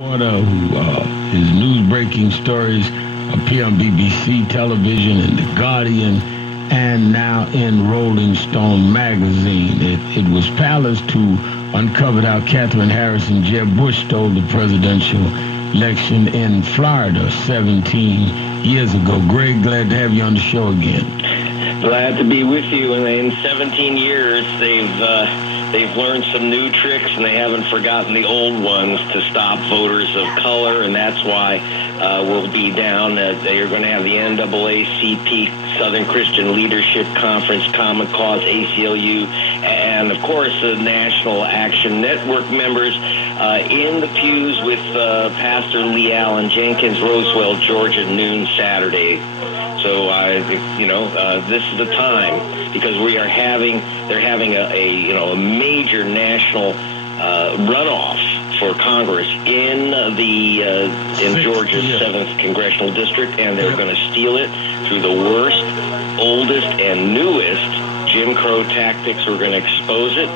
reporter who his news breaking stories appear on BBC television and The Guardian and now in Rolling Stone magazine. It was Palace who uncovered how Katherine Harris and Jeb Bush stole the presidential election in Florida 17 years ago. Greg, glad to have you on the show again. Glad to be with you. And in 17 years, they've learned some new tricks, and they haven't forgotten the old ones to stop voters of color, and that's why we'll be down. They are going to have the NAACP, Southern Christian Leadership Conference, Common Cause, ACLU, and, of course, the National Action Network members in the pews with Pastor Lee Allen Jenkins, Roswell, Georgia, noon Saturday. So, this is the time because they're having a major national runoff for Congress in Georgia's 7th Congressional District, and they're going to steal it through the worst, oldest, and newest Jim Crow tactics. We're going to expose it.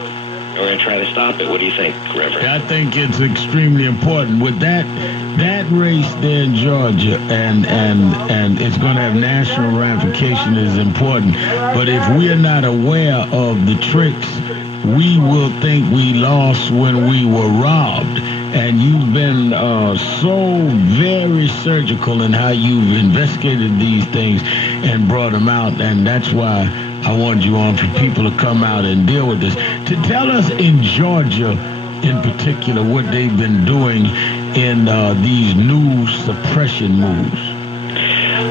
We're going to try to stop it. What do you think, Reverend? I think it's extremely important. With that race there in Georgia, and it's going to have national ramification is important. But if we're not aware of the tricks, we will think we lost when we were robbed. And you've been so very surgical in how you've investigated these things and brought them out, and that's why I wanted you on, for people to come out and deal with this. To tell us in Georgia, in particular, what they've been doing in these new suppression moves.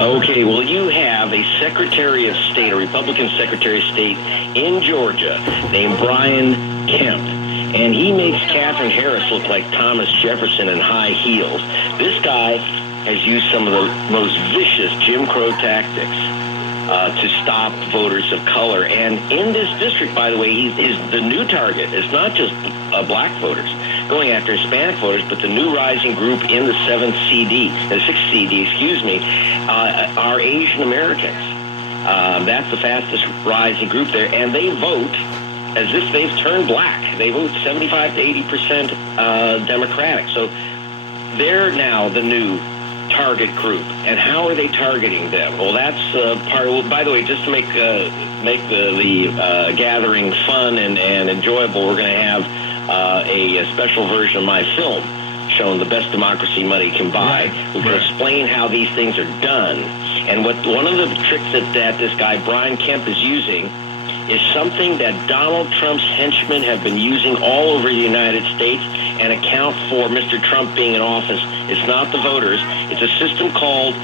Okay, well, you have a Secretary of State, a Republican Secretary of State in Georgia named Brian Kemp, and he makes Katherine Harris look like Thomas Jefferson in high heels. This guy has used some of the most vicious Jim Crow tactics to stop voters of color. And in this district, by the way, he is the new target. It's not just black voters going after Hispanic voters, but the new rising group in the 6th CD, are Asian Americans. That's the fastest rising group there, and they vote as if they've turned black. They vote 75 to 80% Democratic. So they're now the new target group. And how are they targeting them? Well, that's part of, by the way, just to make the gathering fun and enjoyable, we're going to have a special version of my film shown, The Best Democracy Money Can Buy. We're going to explain how these things are done. And one of the tricks that this guy Brian Kemp is using is something that Donald Trump's henchmen have been using all over the United States and account for Mr. Trump being in office. It's not the voters. It's a system called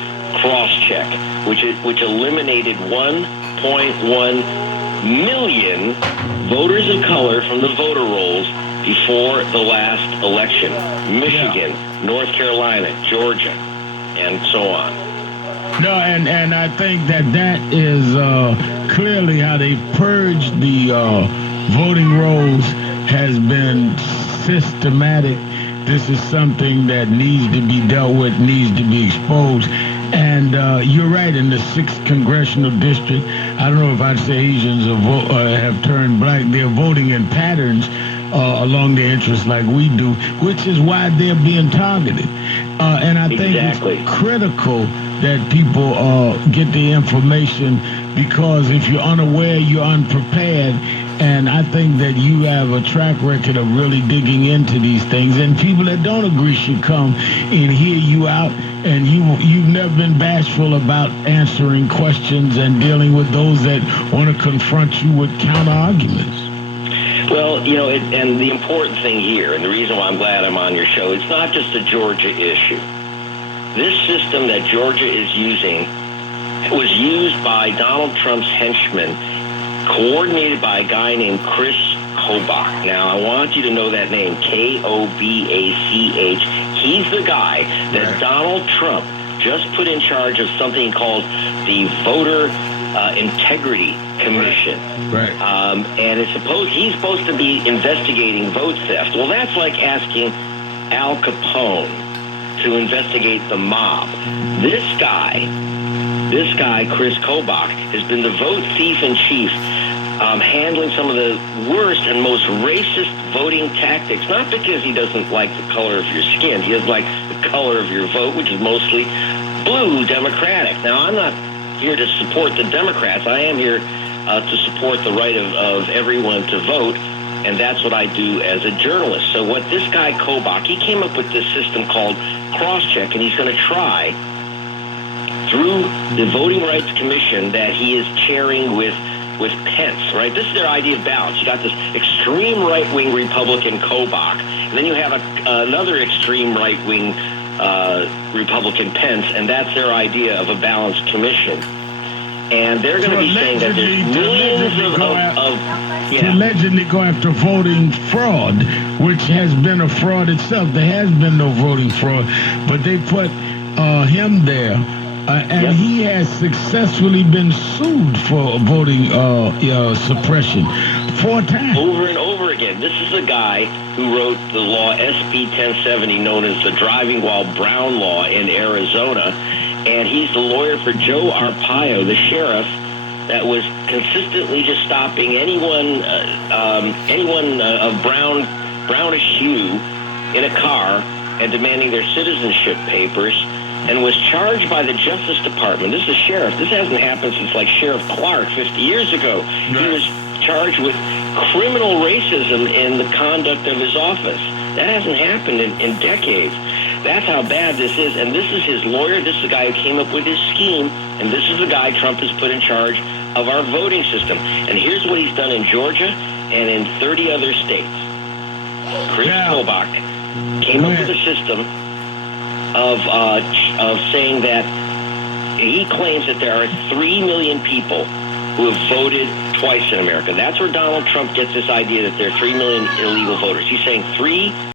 cross-check, which eliminated 1.1 million voters of color from the voter rolls before the last election. Michigan, North Carolina, Georgia, and so on. No, and I think that is clearly how they purged the voting rolls has been systematic. This is something that needs to be dealt with, needs to be exposed. And you're right, in the 6th Congressional District, I don't know if I'd say Asians have turned black. They're voting in patterns along their interests like we do, which is why they're being targeted. And I think it's critical that people get the information, because if you're unaware, you're unprepared. And I think that you have a track record of really digging into these things. And people that don't agree should come and hear you out. And you've never been bashful about answering questions and dealing with those that want to confront you with counter arguments. Well, and the important thing here, and the reason why I'm glad I'm on your show, it's not just a Georgia issue. This system that Georgia is using was used by Donald Trump's henchmen, coordinated by a guy named Chris Kobach. Now, I want you to know that name, Kobach. He's the guy that Donald Trump just put in charge of something called the Voter Integrity Commission. Right. And he's supposed to be investigating vote theft. Well, that's like asking Al Capone to investigate the mob. This guy, Chris Kobach, has been the vote thief in chief handling some of the worst and most racist voting tactics, not because he doesn't like the color of your skin. He doesn't like the color of your vote, which is mostly blue Democratic. Now, I'm not here to support the Democrats. I am here to support the right of everyone to vote, and that's what I do as a journalist. So what this guy, Kobach, he came up with this system called Crosscheck, and he's going to try through the Voting Rights Commission that he is chairing with Pence, right? This is their idea of balance. You got this extreme right-wing Republican Kobach, and then you have another extreme right-wing Republican Pence, and that's their idea of a balanced commission. And they're going to be saying that there's millions to allegedly go after voting fraud, which has been a fraud itself. There has been no voting fraud, but they put him there. And he has successfully been sued for voting suppression 4 times. Over and over again. This is the guy who wrote the law SB 1070, known as the Driving While Brown Law in Arizona. And he's the lawyer for Joe Arpaio, the sheriff, that was consistently just stopping anyone of brownish hue in a car and demanding their citizenship papers, and was charged by the Justice Department. This is a sheriff. This hasn't happened since, like, Sheriff Clark 50 years ago. Right. He was charged with criminal racism in the conduct of his office. That hasn't happened in decades. That's how bad this is. And this is his lawyer. This is the guy who came up with his scheme. And this is the guy Trump has put in charge of our voting system. And here's what he's done in Georgia and in 30 other states. Chris Kobach came up with a system of saying that he claims that there are 3 million people who have voted twice in America. That's where Donald Trump gets this idea that there are 3 million illegal voters. He's saying 3